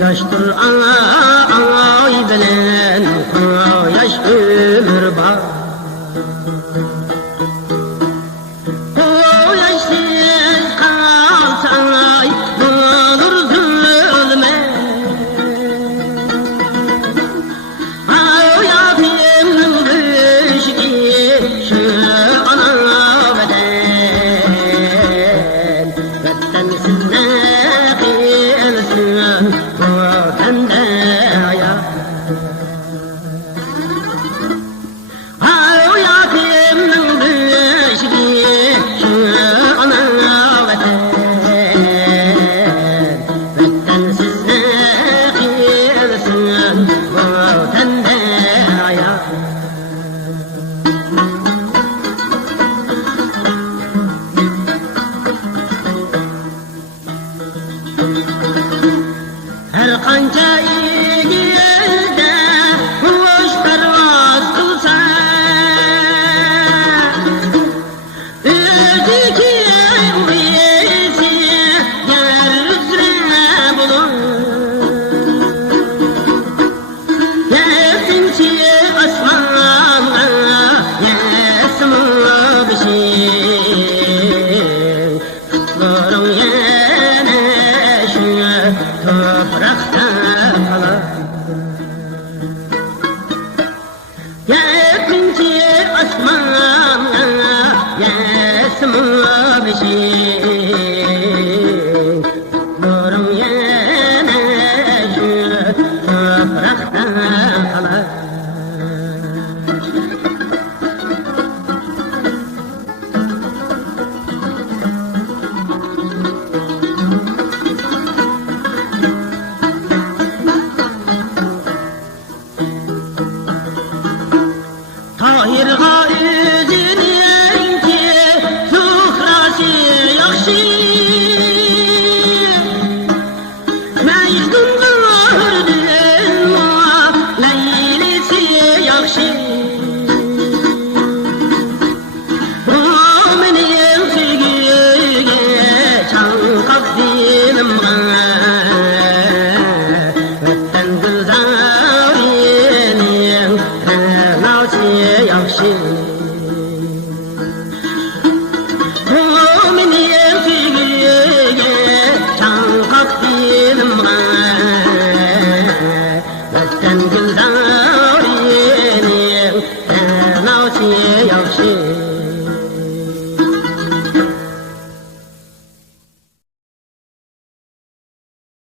Yaştır ay bilen yaş ömür var. Yaşsız kalsan ay bulur zulme. Hayatımın düştü şu ana beden. Vatansiz ne kılsın vatanda ya. Hayatımın düştü şu ana beden. Vatansiz ne kılsın vatanda ya. Her qancha yerde qush parvoz qilsa, o'ziki o'zi yer uzra bo'lur. Yettinchi osmonga yasmo bishing, qutlug yana shu toprak